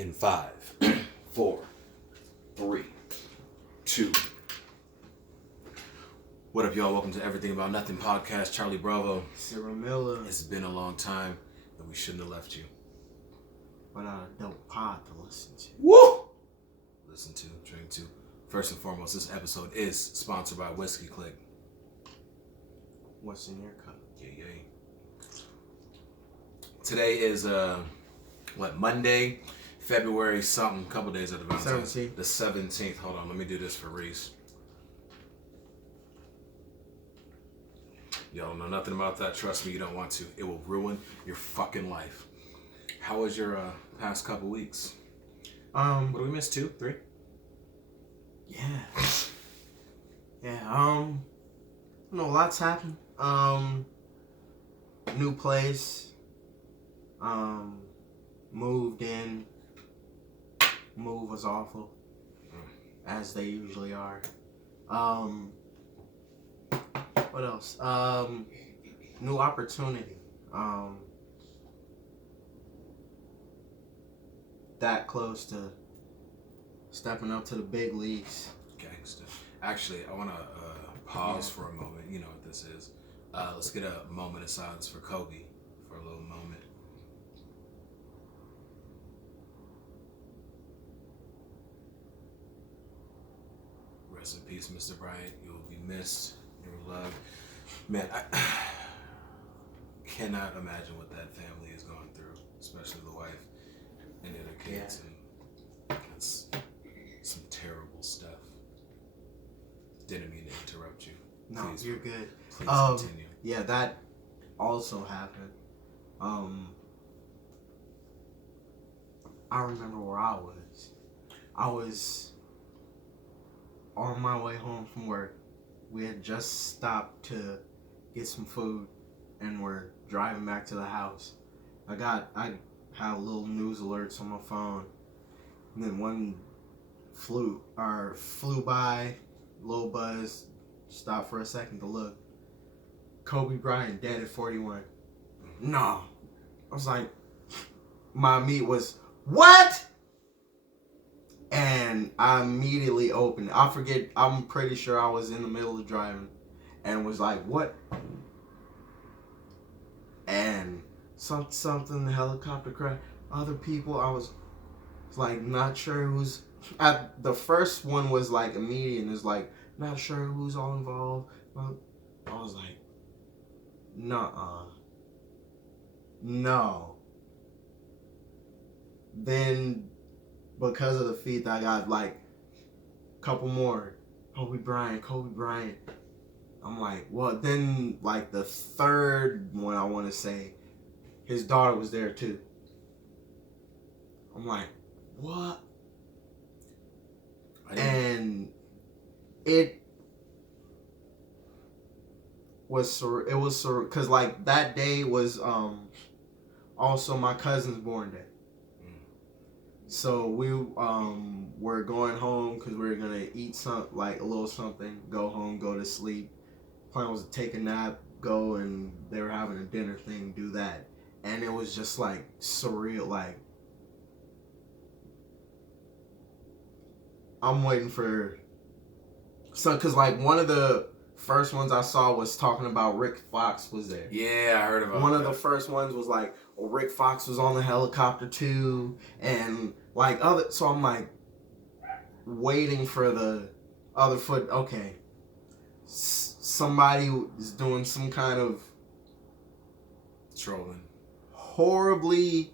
In 5, 4, 3, 2. What up, y'all? Welcome to Everything About Nothing podcast. Charlie Bravo. Cyril Miller. It's been a long time, and we shouldn't have left you. But a dope pod to listen to. Woo! Listen to, drink to. First and foremost, this episode is sponsored by Whiskey Click. What's in your cup? Yay. Today is, Monday, February something, couple days of the Valentine's. 17th. The 17th. Hold on, let me do this for Reese. Y'all don't know nothing about that. Trust me, you don't want to. It will ruin your fucking life. How was your past couple weeks? What do we miss? 2, 3? Yeah. Lots happened. New place. Moved in. Move was awful. As they usually are. What else? New opportunity. That close to stepping up to the big leagues. Gangster. Actually, I want to pause for a moment. You know what this is. Let's get a moment of silence for Kobe for a little moment. Rest in peace, Mr. Bryant. You will be missed. You were loved. Man, I cannot imagine what that family is going through, especially the wife and their kids. Yeah. And that's some terrible stuff. Didn't mean to interrupt you. No, Please, you're good. Please continue. Yeah, that also happened. I remember where I was. I was on my way home from work. We had just stopped to get some food, and we're driving back to the house. I had little news alerts on my phone, and then one flew by, little buzz, stopped for a second to look. Kobe Bryant dead at 41. No. I was like, my meat was, what? And I immediately opened it. I'm pretty sure I was in the middle of driving and was like, what? And something, the helicopter crash. Other people, I was like, not sure who's. The first one was like immediate and it's like, not sure who's all involved. I was like, nuh-uh. No. Then, because of the feed, I got like a couple more. Kobe Bryant. I'm like, well, then like the third one, I want to say, his daughter was there too. I'm like, what? And it was because like that day was also my cousin's born day. So we were going home because we were gonna eat a little something, go home, go to sleep. Plan was to take a nap, go, and they were having a dinner thing, do that, and it was just like surreal. Like I'm waiting for because like one of the first ones I saw was talking about Rick Fox was there. Yeah, I heard about one that. Of the first ones was like, Rick Fox was on the helicopter too, and like so I'm like waiting for the other foot. Okay, somebody is doing some kind of trolling, horribly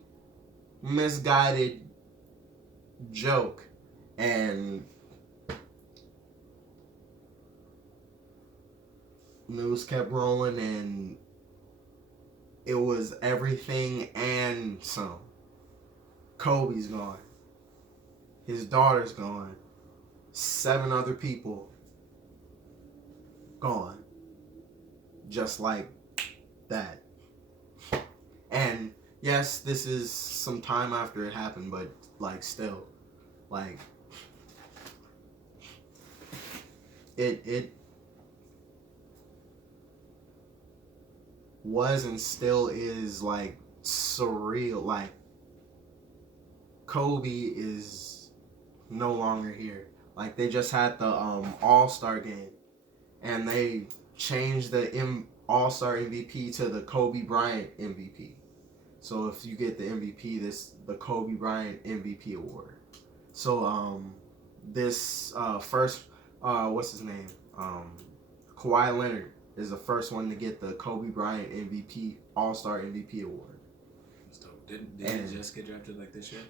misguided joke, and news kept rolling, and it was everything and some. Kobe's gone. His daughter's gone. 7 other people gone. Just like that. And yes, this is some time after it happened, but like still, like it was and still is like surreal. Like Kobe is no longer here. Like, they just had the All-Star game, and they changed the All-Star MVP to the Kobe Bryant MVP. So if you get the MVP, the Kobe Bryant MVP award. So this first what's his name? Kawhi Leonard is the first one to get the Kobe Bryant MVP All-Star MVP award. Did he just get drafted like this year?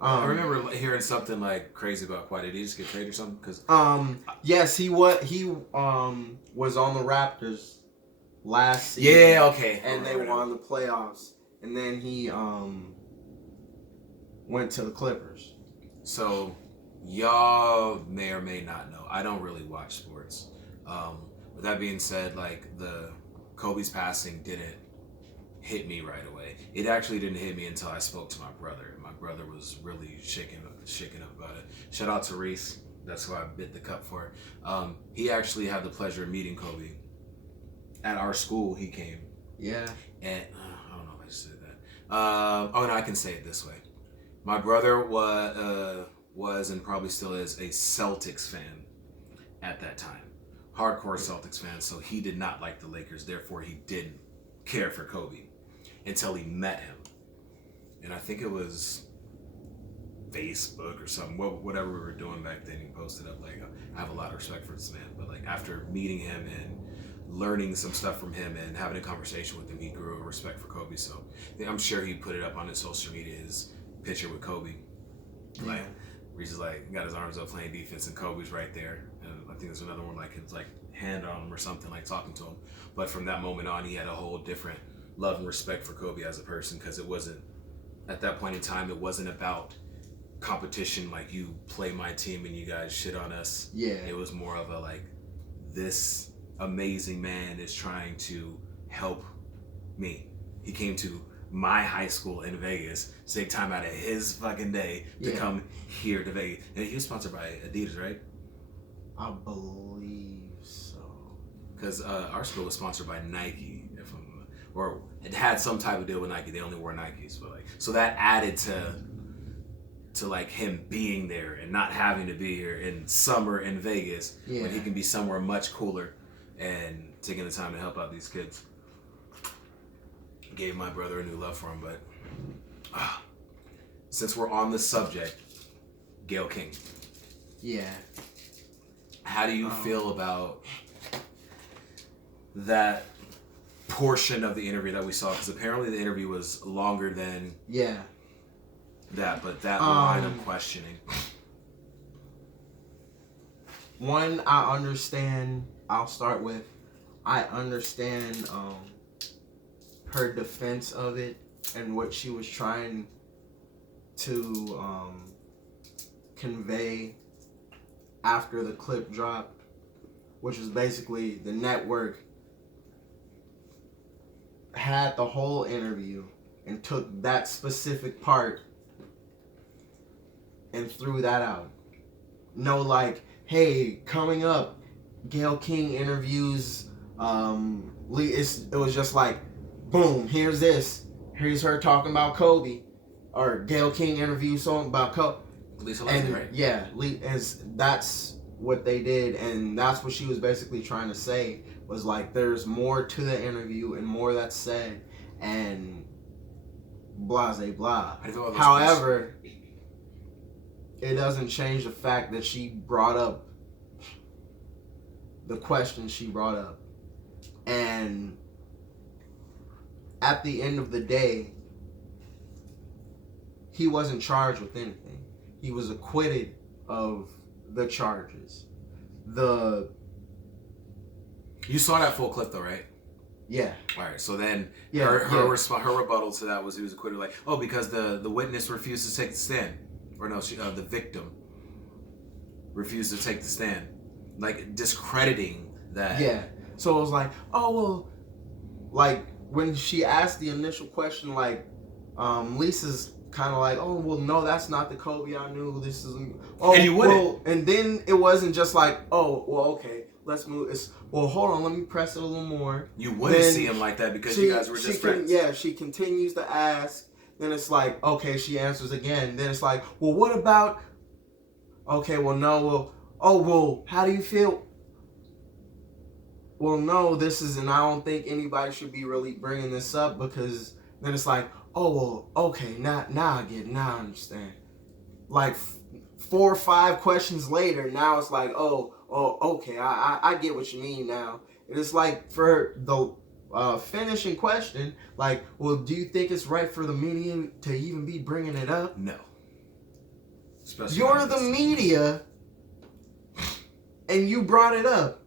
Or, I remember hearing something like crazy about Kawhi. Did he just get traded or something? Cause yes, he was on the Raptors last season. Yeah, okay. And they won the playoffs. And then he went to the Clippers. So y'all may or may not know. I don't really watch sports. With that being said, like the Kobe's passing didn't hit me right away. It actually didn't hit me until I spoke to my brother. My brother was really shaken up about it. Shout out to Reese. That's who I bit the cup for. He actually had the pleasure of meeting Kobe at our school. He came. Yeah. And I don't know if I just said that. Oh no, I can say it this way. My brother was and probably still is a Celtics fan at that time. Hardcore Celtics fan. So he did not like the Lakers. Therefore, he didn't care for Kobe until he met him. And I think it was Facebook or something, whatever we were doing back then. He posted up like, I have a lot of respect for this man, but like after meeting him and learning some stuff from him and having a conversation with him, he grew a respect for Kobe. So I'm sure he put it up on his social media, his picture with Kobe. Yeah. Like Reese like got his arms up playing defense and Kobe's right there. And I think there's another one like his like hand on him or something, like talking to him. But from that moment on, he had a whole different love and respect for Kobe as a person, because it wasn't, at that point in time, it wasn't about competition, like you play my team and you guys shit on us. Yeah. It was more of a like, this amazing man is trying to help me. He came to my high school in Vegas to take time out of his fucking day to come here to Vegas. And he was sponsored by Adidas, right? I believe so. Because our school was sponsored by Nike, or it had some type of deal with Nike. They only wore Nikes, but like, so that added to like him being there and not having to be here in summer in Vegas, when he can be somewhere much cooler and taking the time to help out these kids. Gave my brother a new love for him, but since we're on the subject, Gayle King. Yeah. How do you feel about that portion of the interview that we saw? Because apparently the interview was longer than that, but that line of questioning. One, I understand. I'll start with, I understand her defense of it and what she was trying to convey after the clip dropped, which was basically the network had the whole interview and took that specific part and threw that out. No, like, hey, coming up, Gayle King interviews Lee. It was just like, boom, here's this. Here's her talking about Kobe. Or Gayle King interviews something about Kobe. Lisa Leslie, right? Yeah, that's what they did, and that's what she was basically trying to say, was like, there's more to the interview and more that's said, and blah, blah, blah. However, it doesn't change the fact that she brought up the question she brought up. And at the end of the day, he wasn't charged with anything. He was acquitted of the charges. You saw that full clip though, right? Yeah. All right. So then her rebuttal to that was he was acquitted, like, oh, because the witness refused to take the stand, or no, the victim refused to take the stand, like discrediting that. Yeah. So it was like, oh well, like when she asked the initial question, like, Lisa's kind of like, oh well, no, that's not the Kobe I knew. This is, oh, and you wouldn't. Well, and then it wasn't just like, oh well, okay, let's move. It's, well, hold on, let me press it a little more. You wouldn't see him like that because you guys were just friends. She continues to ask. Then it's like, okay, she answers again. Then it's like, well, what about? Okay, well, no, well, oh, well, how do you feel? Well, no, this is, and I don't think anybody should be really bringing this up because then it's like, oh, well, okay, now I get it, now I understand. Like 4 or 5 questions later, now it's like, oh, okay, I get what you mean now. And it's like for the finishing question, like, well, do you think it's right for the media to even be bringing it up? No. Especially You're the media, and you brought it up.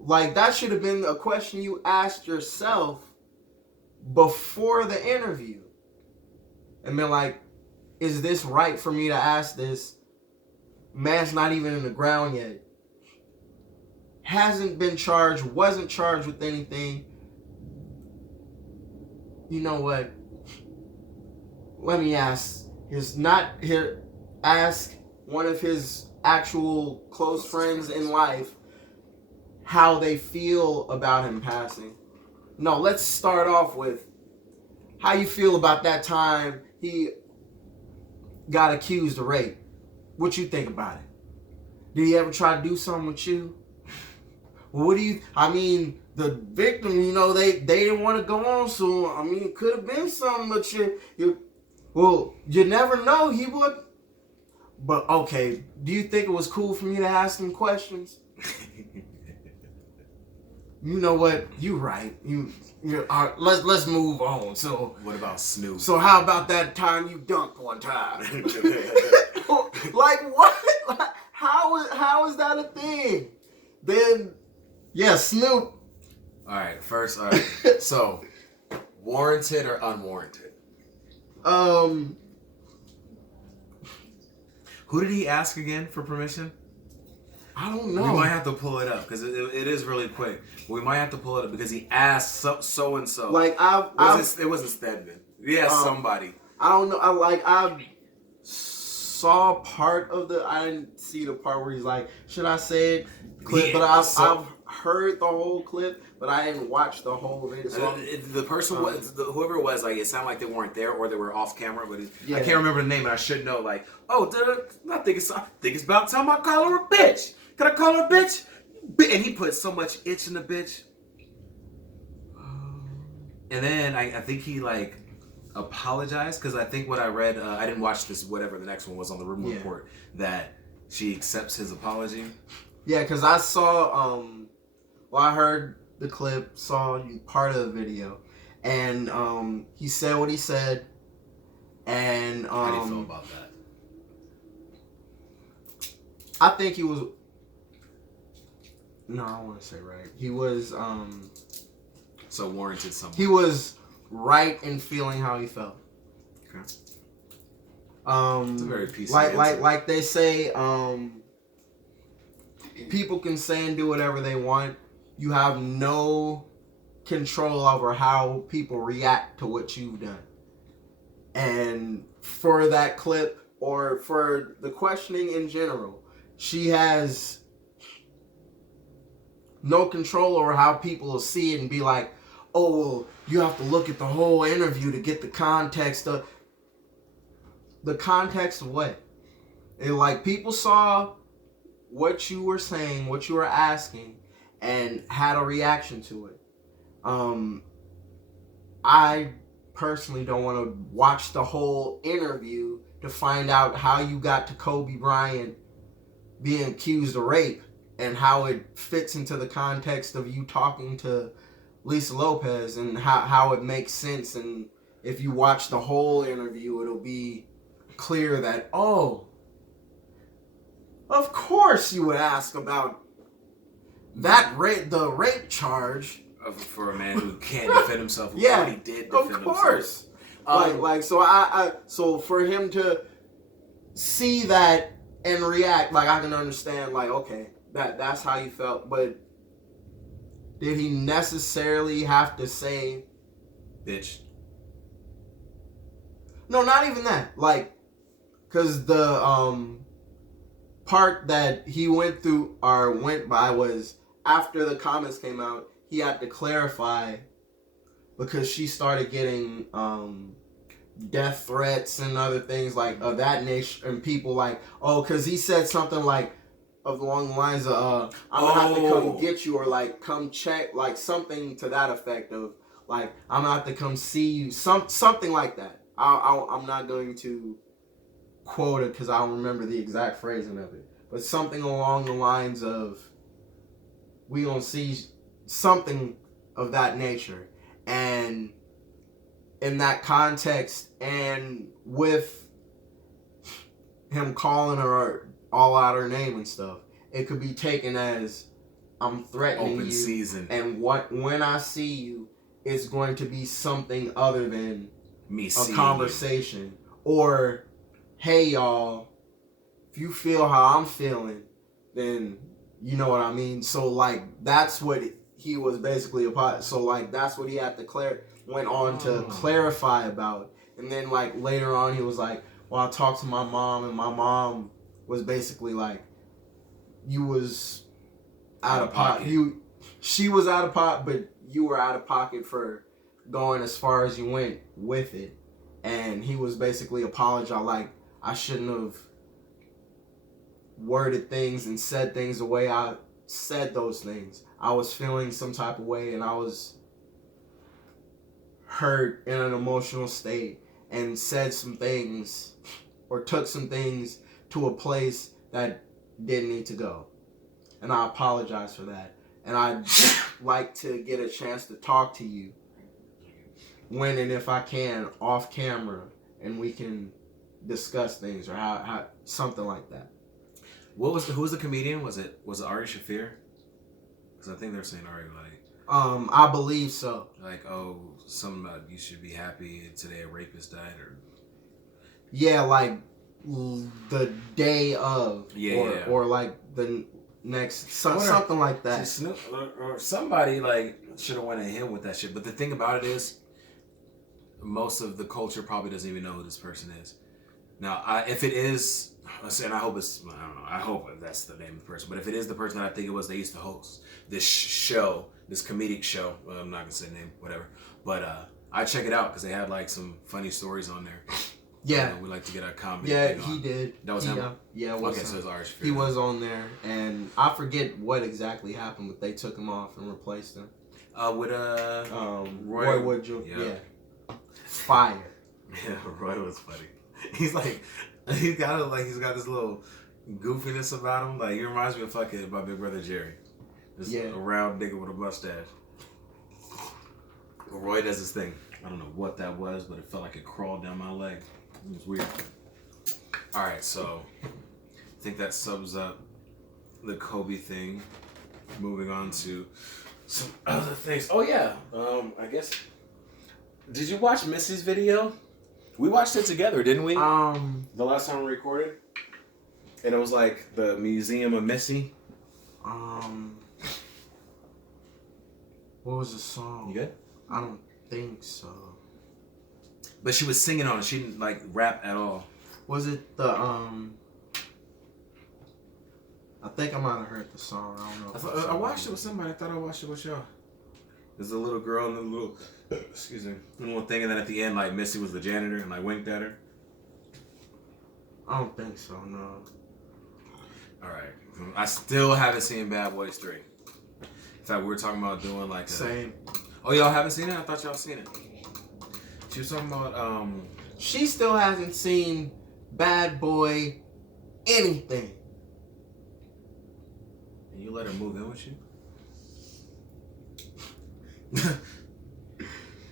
Like, that should have been a question you asked yourself before the interview. And been like, is this right for me to ask this? Man's not even in the ground yet. Hasn't been charged, wasn't charged with anything. You know what? Let me ask ask one of his actual close friends in life how they feel about him passing. No, let's start off with how you feel about that time he got accused of rape. What you think about it? Did he ever try to do something with you? What do you, I mean, the victim, you know, they didn't want to go on, so, I mean, it could have been something, but well, you never know, he would. But, okay, do you think it was cool for me to ask him questions? You know what? You right. Let's move on. So what about Snoop? So how about that time you dunked one time? Like what? How is that a thing? Then yeah, Snoop. All right. So warranted or unwarranted? Who did he ask again for permission? I don't know. We might have to pull it up because it is really quick. We might have to pull it up because he asked so and so. Like it wasn't Stedman. Yeah, somebody. I don't know. I saw part of I didn't see the part where he's like, should I say it? Clip, but I've heard the whole clip, but I didn't watch the whole video. So the person whoever it was, like, it sounded like they weren't there or they were off camera, but I can't remember the name, and I should know. Like, I think it's about time I call her a bitch. Can I call her a bitch? And he put so much itch in the bitch. And then I think he like apologized because I think what I read, I didn't watch this, whatever the next one was on the Room Report, that she accepts his apology. Yeah, because I saw, I heard the clip, saw part of the video, and he said what he said, and how do you feel about that? I think he was. No, I want to say right. He was. So warranted someone. He was right in feeling how he felt. Okay. It's a very PC answer. Like they say, people can say and do whatever they want. You have no control over how people react to what you've done. And for that clip, or for the questioning in general, she has no control over how people will see it and be like, oh, well, you have to look at the whole interview to get the context of what? And like, people saw what you were saying, what you were asking, and had a reaction to it. I personally don't want to watch the whole interview to find out how you got to Kobe Bryant being accused of rape and how it fits into the context of you talking to Lisa Lopez, and how it makes sense. And if you watch the whole interview, it'll be clear that, oh, of course you would ask about that the rape charge for a man who can't defend himself. Who already did defend himself. Of course. So for him to see that and react, like, I can understand, like, okay, that's how you felt, but did he necessarily have to say bitch? No, not even that. Like, because the part that he went through or went by was after the comments came out, he had to clarify, because she started getting death threats and other things like of that nature, and people like, oh, because he said something like along the lines of I'm gonna have to come get you, or like come check, like something to that effect of like I'm gonna have to come see you, something like that. I'm not going to quote it because I don't remember the exact phrasing of it, but something along the lines of we gonna see something of that nature. And in that context, and with him calling her all out her name and stuff, it could be taken as I'm threatening open you, season, and when I see you, it's going to be something other than me a seeing conversation you. or hey y'all, if you feel how I'm feeling, then you know what I mean. So like that's what he was basically about. So like that's what he had to went on to clarify about. And then like later on he was like, well, I talked to my mom, and my mom was basically like, you was out of pocket. She was out of pocket, but you were out of pocket for going as far as you went with it. And he was basically apologizing, like I shouldn't have worded things and said things the way I said those things. I was feeling some type of way, and I was hurt in an emotional state, and said some things or took some things to a place that didn't need to go. And I apologize for that. And I'd like to get a chance to talk to you when and if I can off camera, and we can discuss things, or how something like that. Who was the comedian? Was it Ari Shaffir? Because I think they're saying Ari, like I believe so. Like, oh, something about you should be happy today a rapist died, or yeah, like the day of, or like the next something like that. Snoop or somebody like should have went at him with that shit. But the thing about it is, most of the culture probably doesn't even know who this person is. Now, if it is, and I hope it's, I don't know, I hope that's the name of the person, but if it is the person that I think it was, they used to host this show, this comedic show. Well, I'm not gonna say the name, whatever. But I check it out because they had like some funny stories on there. Yeah, we like to get our comedy. Yeah, he did. That was him. Yeah, it was okay, so it was Ari Shaffir. He was on there, and I forget what exactly happened, but they took him off and replaced him. With Roy Wood Jr. Yeah, fire. Yeah, Roy was funny. He's like, he's got this little goofiness about him. Like he reminds me of fucking my big brother Jerry. Just a round nigga with a mustache. Roy does his thing. I don't know what that was, but it felt like it crawled down my leg. It was weird. All right, so I think that sums up the Kobe thing. Moving on to some other things. Oh yeah, I guess. Did you watch Missy's video? We watched it together, didn't we? The last time we recorded, and it was like the Museum of Missy. What was the song? You good? I don't think so. But she was singing on it. She didn't like rap at all. Was it the I think I might have heard the song. I don't know. I watched it with somebody. I thought I watched it with y'all. There's a little girl and a little, excuse me, little thing, and then at the end, like Missy was the janitor and like winked at her. I don't think so. No. All right. I still haven't seen Bad Boys 3. In fact, we were talking about doing like same. Oh, y'all haven't seen it? I thought y'all seen it. She was talking about She still hasn't seen Bad Boy anything. And you let her move in with you?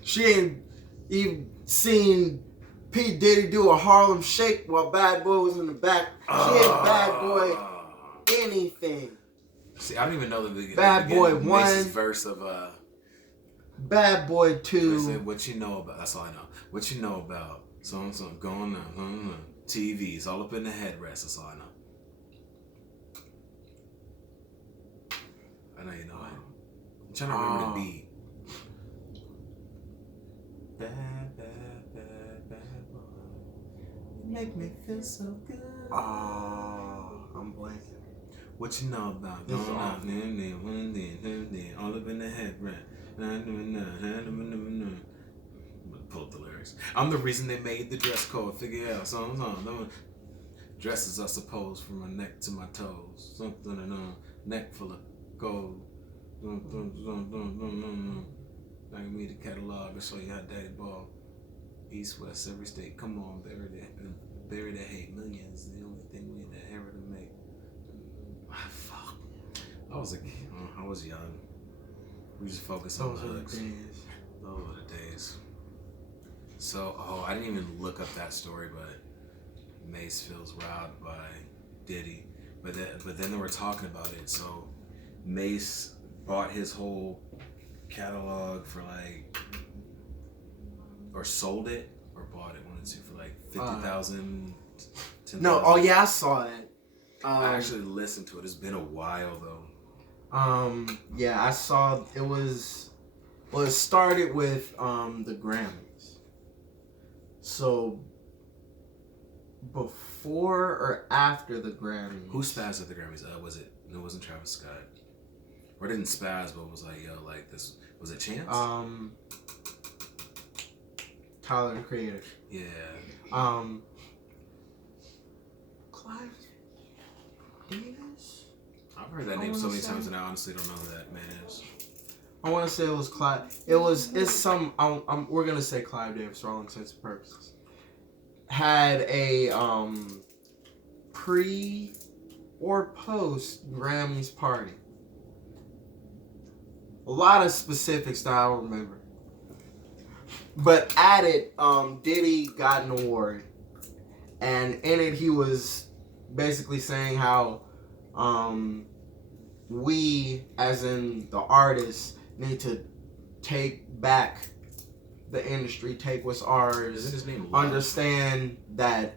She ain't even seen P. Diddy do a Harlem Shake while Bad Boy was in the back. She ain't Bad Boy anything. See, I don't even know the Bad Boy 1 verse of Bad Boy 2. What you know about? That's all I know. What you know about? Something going on. TVs all up in the headrest. That's all I know. I know you know it. I'm trying to remember the beat. Bad boy. You make me feel so good. I'm blanking. What you know about This going is out, all up in the head, right? Pull up the lyrics. I'm the reason they made the dress code. Figure out something. Dresses are supposed from my neck to my toes. Something in a neck full of gold. Like me the catalog and show you how daddy ball. East, west, every state. Come on, bury the hate. Millions. The only thing we in the era to make. Fuck. I was young. We just focused on the hooks. Those were the days. So, I didn't even look up that story, but Mace feels robbed by Diddy. But then they were talking about it. So Mace bought his whole catalog for or sold it, or bought it, one or two, for 50,000. No, oh yeah, I saw it. I actually listened to it. It's been a while though. Yeah, I saw it was. Well, it started with the Grammys. So before or after the Grammys? Who spazzed at the Grammys? It wasn't Travis Scott. Or didn't spaz, but was this. Was it Chance? Tyler the Creator. Yeah. Clive Davis? I've heard that name so many times and I honestly don't know who that man is. I want to say it was Clive. It's some. We're gonna say Clive Davis for all intents and purposes. Had a pre or post Grammys party. A lot of specifics that I don't remember. But at it, Diddy got an award. And in it, he was basically saying how we, as in the artists, need to take back the industry, take what's ours. Isn't his name understand that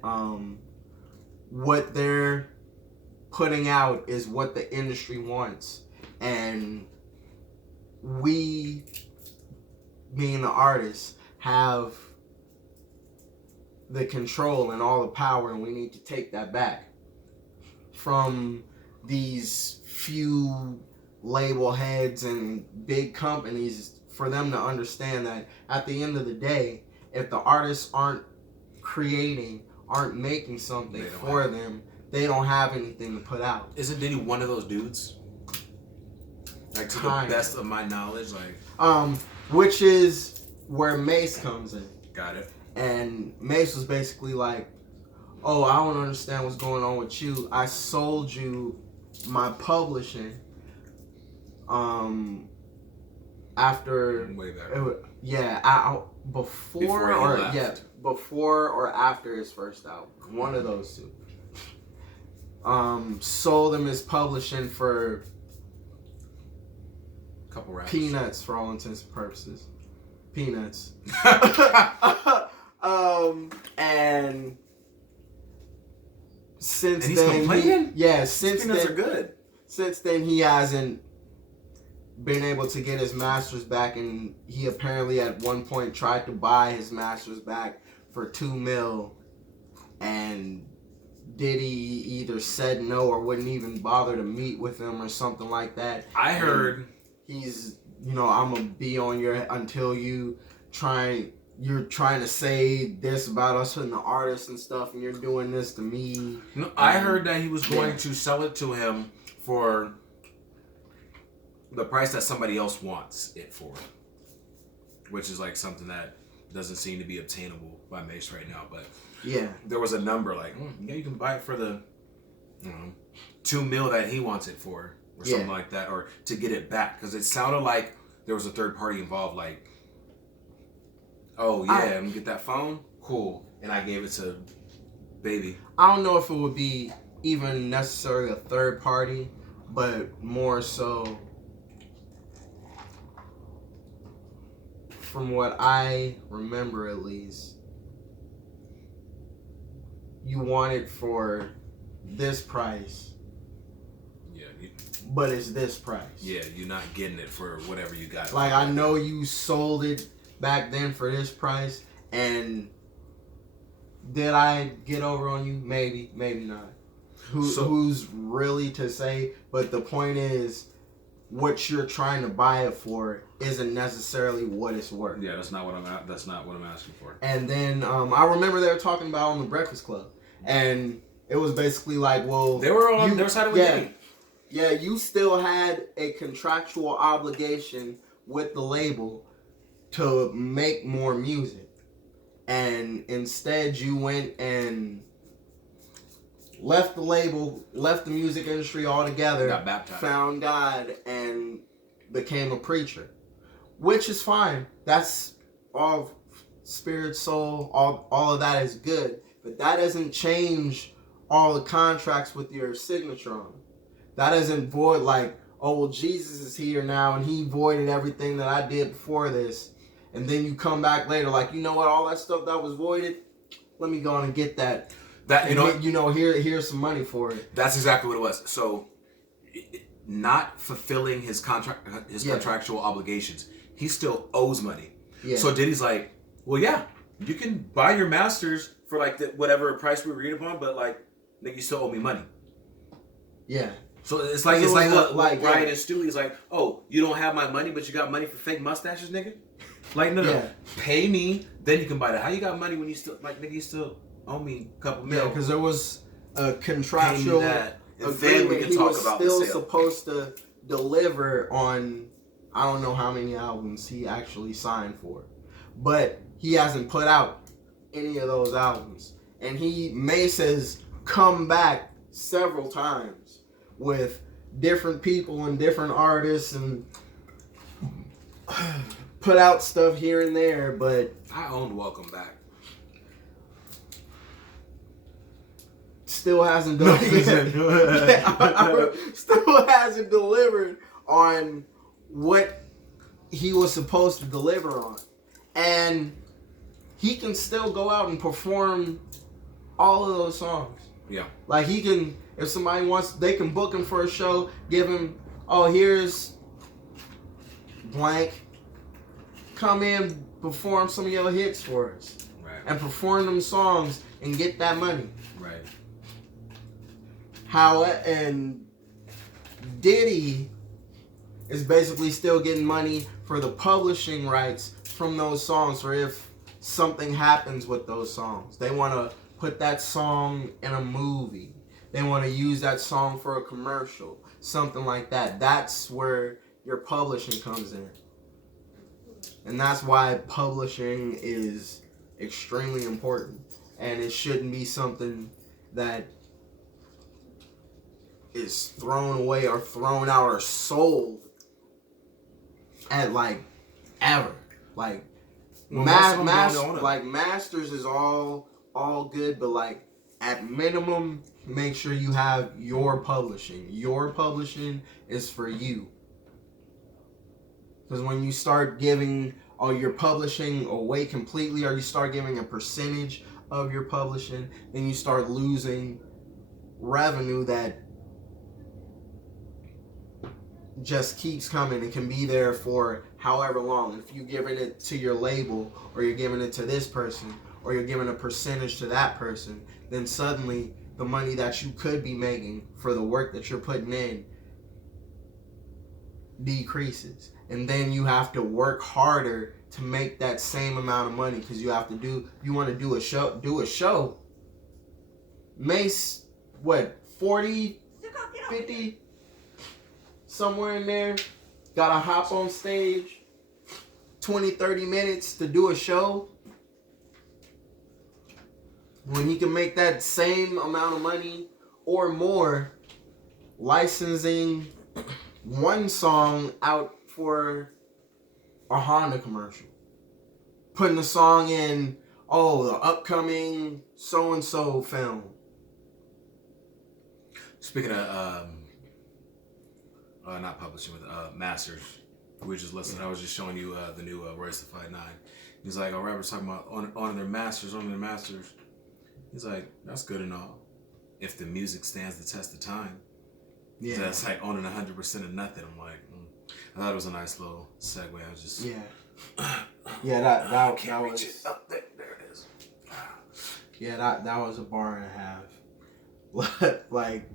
what they're putting out is what the industry wants. And we, being the artists, have the control and all the power, and we need to take that back from these few label heads and big companies, for them to understand that at the end of the day, if the artists aren't making something for them, they don't have anything to put out. Isn't Diddy one of those dudes? To the best of my knowledge, which is where Mace comes in. Got it. And Mace was basically like, "Oh, I don't understand what's going on with you. I sold you my publishing. After way back. Before or after his first album, one of those two. Sold him his publishing for couple raps. Peanuts for all intents and purposes. Peanuts. And since he's then, complaining? since Peanuts then, are good. Since then, he hasn't been able to get his masters back, and he apparently at one point tried to buy his masters back for $2 million, and Diddy either said no or wouldn't even bother to meet with him or something like that. I heard he's, I'm gonna be on your until you're trying to say this about us and the artists and stuff, and you're doing this to me. No, I heard that he was going to sell it to him for the price that somebody else wants it for, which is something that doesn't seem to be obtainable by Mace right now. But there was a number you can buy it for the $2 million that he wants it for, or something like that, or to get it back, because it sounded like there was a third party involved. I'm gonna get that phone, cool, and I gave it to Baby. I don't know if it would be even necessarily a third party, but more so, from what I remember at least, you want it for this price. Yeah. But it's this price. Yeah, you're not getting it for whatever you got. I know you sold it back then for this price, and did I get over on you? Maybe, maybe not. who's really to say. But the point is, what you're trying to buy it for isn't necessarily what it's worth. Yeah, that's not what I'm asking for. And then I remember they were talking about on the Breakfast Club, and it was basically like, well, they were on their side of the game. Yeah, you still had a contractual obligation with the label to make more music, and instead you went and left the label, left the music industry altogether, got baptized, found God, and became a preacher, which is fine. That's all spirit, soul, all of that is good, but that doesn't change all the contracts with your signature on them. That doesn't void like, oh, well, Jesus is here now and he voided everything that I did before this. And then you come back later like, you know what, all that stuff that was voided, let me go on and get that. Here's some money for it. That's exactly what it was. So, not fulfilling his contractual obligations, he still owes money. Yeah. So Diddy's like, well, yeah, you can buy your masters for like whatever price we agreed upon, but like, nigga, you still owe me money. Yeah. So it's like Ryan and Stewie's like, oh, you don't have my money, but you got money for fake mustaches, nigga. Like, no, pay me, then you can buy that. How you got money when you still like, nigga, you still owe me a couple mil? Yeah, because there was a contractual agreement. Then we can talk about the sale. He was still supposed to deliver on, I don't know how many albums he actually signed for, but he hasn't put out any of those albums, and Mace has come back several times with different people and different artists and put out stuff here and there, but I owned Welcome Back. Still hasn't done still hasn't delivered on what he was supposed to deliver on. And he can still go out and perform all of those songs. Yeah. Like he can, if somebody wants, they can book him for a show, give him, oh, here's blank. Come in, perform some of your hits for us. Right. And perform them songs and get that money. Right. And Diddy is basically still getting money for the publishing rights from those songs, or if something happens with those songs. They want to put that song in a movie. They want to use that song for a commercial, something like that. That's where your publishing comes in. And that's why publishing is extremely important. And it shouldn't be something that is thrown away or thrown out or sold at like ever. Like masters is all good, but like at minimum, make sure you have your publishing. Your publishing is for you. Because when you start giving all your publishing away completely, or you start giving a percentage of your publishing, then you start losing revenue that just keeps coming. It can be there for however long. If you're giving it to your label, or you're giving it to this person, or you're giving a percentage to that person, then suddenly the money that you could be making for the work that you're putting in decreases. And then you have to work harder to make that same amount of money, because you want to do a show. Mace, what, 40, 50, somewhere in there, gotta hop on stage 20, 30 minutes to do a show. When he can make that same amount of money or more licensing one song out for a Honda commercial, putting the song in, the upcoming so-and-so film. Speaking of not publishing, with masters, we just listened. I was just showing you the new Royce the 5'9". He's like, our rappers talking about owning their masters. He's like, that's good and all, if the music stands the test of time. Yeah, so that's like owning 100% of nothing. I'm like, I thought it was a nice little segue. I was just that was it. Up there it is. Yeah, that was a bar and a half. Like,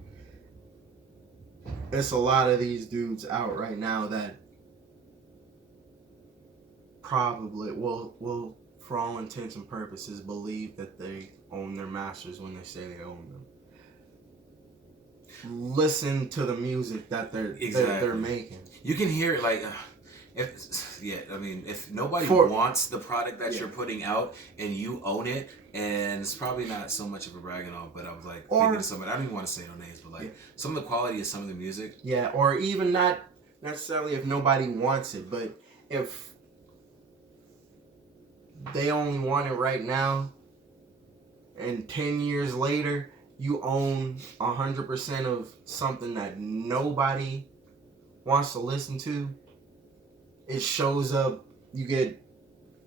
it's a lot of these dudes out right now that probably will for all intents and purposes believe that they own their masters when they say they own them. Listen to the music that they're making. You can hear it like if nobody wants the product that you're putting out and you own it, and it's probably not so much of a bragging on, but I was like thinking of somebody, I don't even want to say no names, but like some of the quality of some of the music. Yeah, or even not necessarily if nobody wants it, but if they only want it right now, and 10 years later, you own 100% of something that nobody wants to listen to. It shows up, you get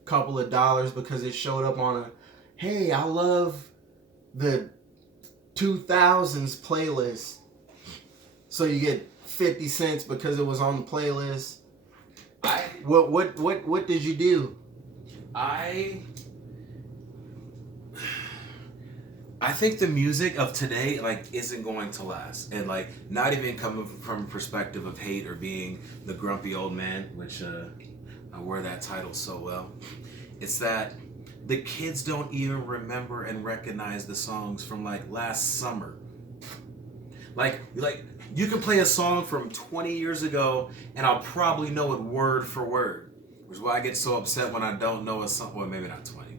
a couple of dollars because it showed up on a, hey, I love the 2000s playlist. So you get 50 cents because it was on the playlist. What did you do? I think the music of today like isn't going to last, and like not even coming from a perspective of hate or being the grumpy old man, which I wear that title so well. It's that the kids don't even remember and recognize the songs from like last summer. Like you can play a song from 20 years ago and I'll probably know it word for word, which is why I get so upset when I don't know a song. Well, maybe not 20,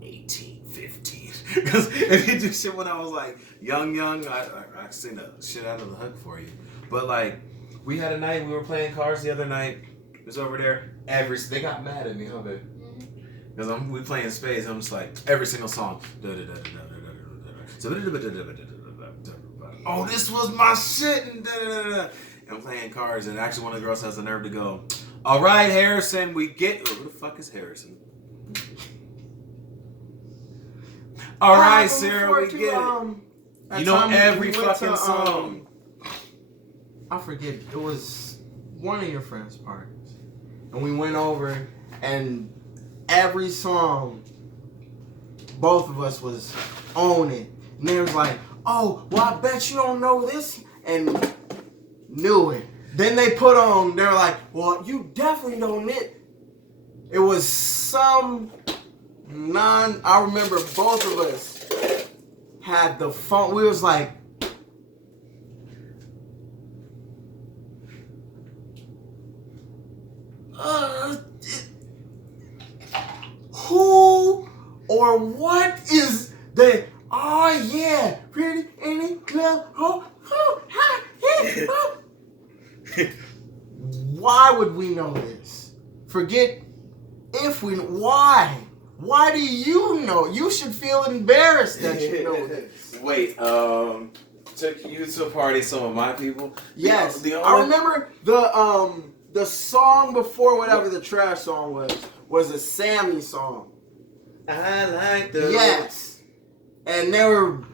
18, 15. Because if you do shit when I was like young, I sing the shit out of the hook for you. But like, we had a night, we were playing cards the other night. It was over there. They got mad at me, huh, babe? Because we playing spades. I'm just like, every single song. Oh, this was my shit. And I'm playing cards, and actually one of the girls has the nerve to go, all right, Harrison, we get... Who the fuck is Harrison? All right, Sarah, we get it. You know every fucking song. I forget. It was one of your friends' parties. And we went over, and every song, both of us was on it. And they was like, oh, well, I bet you don't know this. And knew it. Then they put on, they were like, well, you definitely don't know it. It was some... I remember both of us had the phone. We was like, who or what is the, oh yeah, pretty any club, why would we know this? Forget if we, why? Why do you know? You should feel embarrassed that you know this. Wait, took you to a party, some of my people? Yes. I remember the song before whatever the trash song was a Sammy song. I like the... Yes. And they were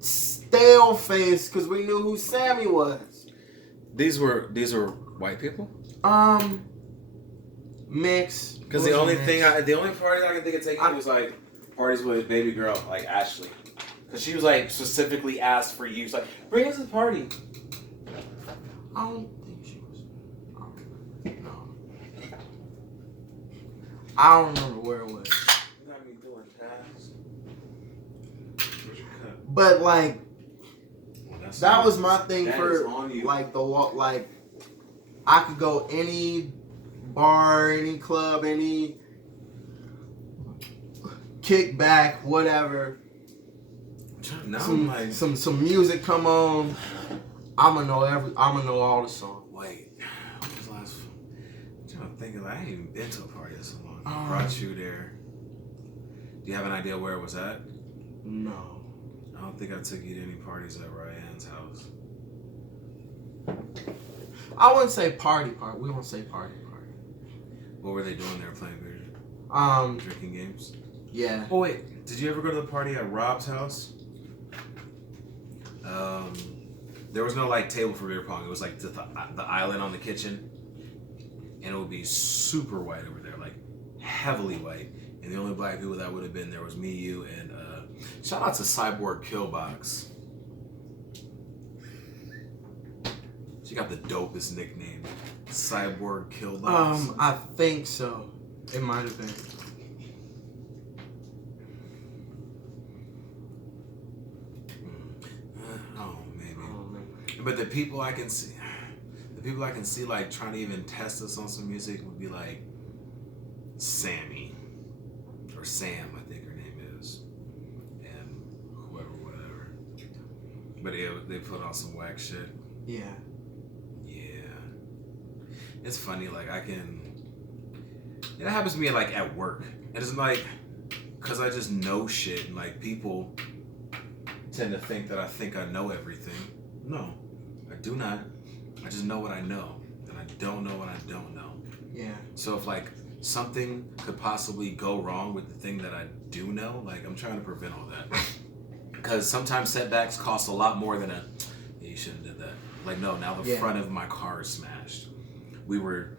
stale faced because we knew who Sammy was. These were white people? Mix. Because the only party I can think of taking was like parties with baby girl like Ashley, because she was like specifically asked for you. She's like, bring us to the party. I don't think she was. No. I don't remember where it was. You got me doing tasks. Where's your cup? But like, that was my thing for like I could go any bar, any club, any kickback, whatever. Now some music come on. I'ma know all the songs. Wait, what was the last? I'm trying to think of. I ain't even been to a party in so long. I brought you there. Do you have an idea where it was at? No. I don't think I took you to any parties at Ryan's house. I wouldn't say party. We won't say party. What were they doing there? Playing video? Drinking games? Yeah. Oh wait, did you ever go to the party at Rob's house? There was no like table for beer pong. It was like the island on the kitchen, and it would be super white over there, like heavily white. And the only black people that would have been there was me, you, and shout out to Cyborg Killbox. She got the dopest nickname, Cyborg Killbox. I think so. It might have been. Oh, maybe. But the people I can see, like trying to even test us on some music would be like Sammy or Sam, I think her name is, and whatever. But yeah, they put on some whack shit. Yeah. It's funny, like it happens to me like at work. And it's like, cause I just know shit, and like people tend to think that I think I know everything. No, I do not. I just know what I know, and I don't know what I don't know. Yeah. So if like something could possibly go wrong with the thing that I do know, like I'm trying to prevent all that. Because sometimes setbacks cost a lot more than you shouldn't have did that. Like, no, now the front of my car is smashed. We were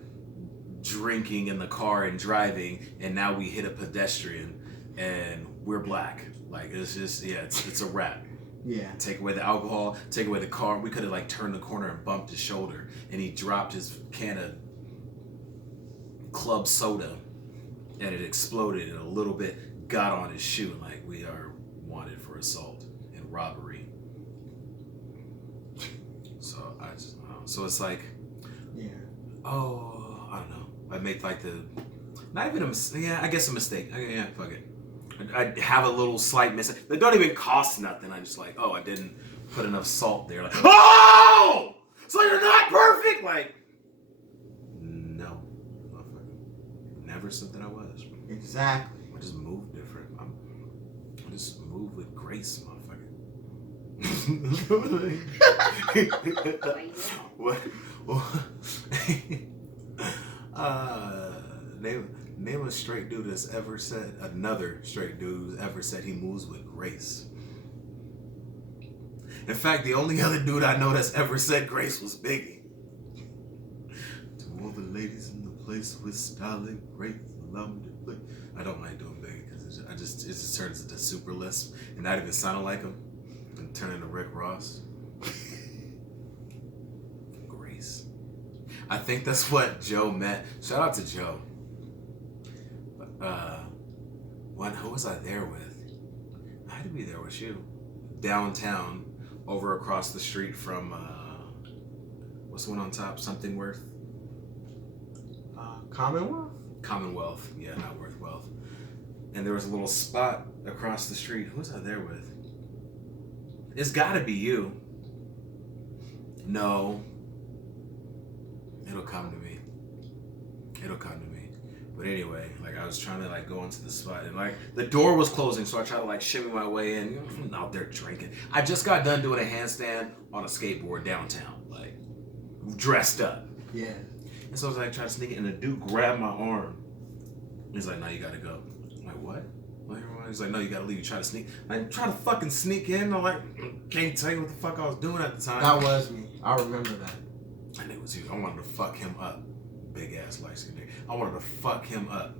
drinking in the car and driving, and now we hit a pedestrian, and we're black. Like, it's just, it's a wrap. Yeah. Take away the alcohol, take away the car. We could have like turned the corner and bumped his shoulder, and he dropped his can of club soda, and it exploded, and a little bit got on his shoe, and like, we are wanted for assault and robbery. So I just, so it's like, oh, I don't know. I make like not even a mistake. Yeah, I guess a mistake. Yeah, fuck it. I have a little slight mistake. They don't even cost nothing. I just like, I didn't put enough salt there. Like, oh, so you're not perfect. Like, no, never said that I was. Exactly. I just move different. I just move with grace, motherfucker. What? Name a straight dude that's ever said, another straight dude who's ever said he moves with grace. In fact, the only other dude I know that's ever said grace was Biggie. To all the ladies in the place with style and grace, allow me to play. I don't like doing Biggie because it just turns into super lisp and not even sounding like him and turn into Rick Ross. Grace. I think that's what Joe meant. Shout out to Joe. Who was I there with? I had to be there with you. Downtown, over across the street from, what's the one on top? Something Worth? Commonwealth? Commonwealth. Yeah, not Worth Wealth. And there was a little spot across the street. Who was I there with? It's gotta be you. No. It'll come to me. But anyway, like I was trying to like go into the spot, and like the door was closing, so I tried to like shimmy my way in. I'm out there drinking. I just got done doing a handstand on a skateboard downtown, like dressed up. Yeah. And so I was like trying to sneak it, and the dude grabbed my arm. He's like, "No, you gotta go." I'm like, "What?" He's like, "No, you gotta leave." You try to sneak. I try to fucking sneak in. I'm like, can't tell you what the fuck I was doing at the time. That was me. I remember that. And it was you. I wanted to fuck him up. Big ass light skin nigga. I wanted to fuck him up.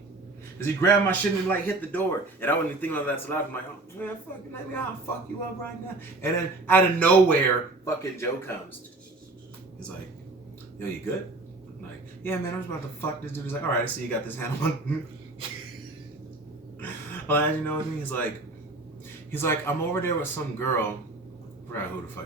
Cause he grabbed my shit and like hit the door. And I wasn't even thinking about that so loud. I'm like, oh man, fucking let me, I'll fuck you up right now. And then out of nowhere, fucking Joe comes. He's like, yo, you good? I'm like, yeah man, I was about to fuck this dude. He's like, alright, I see you got this handle on. Well, as you know with me, he's like, I'm over there with some girl. I forgot who the fuck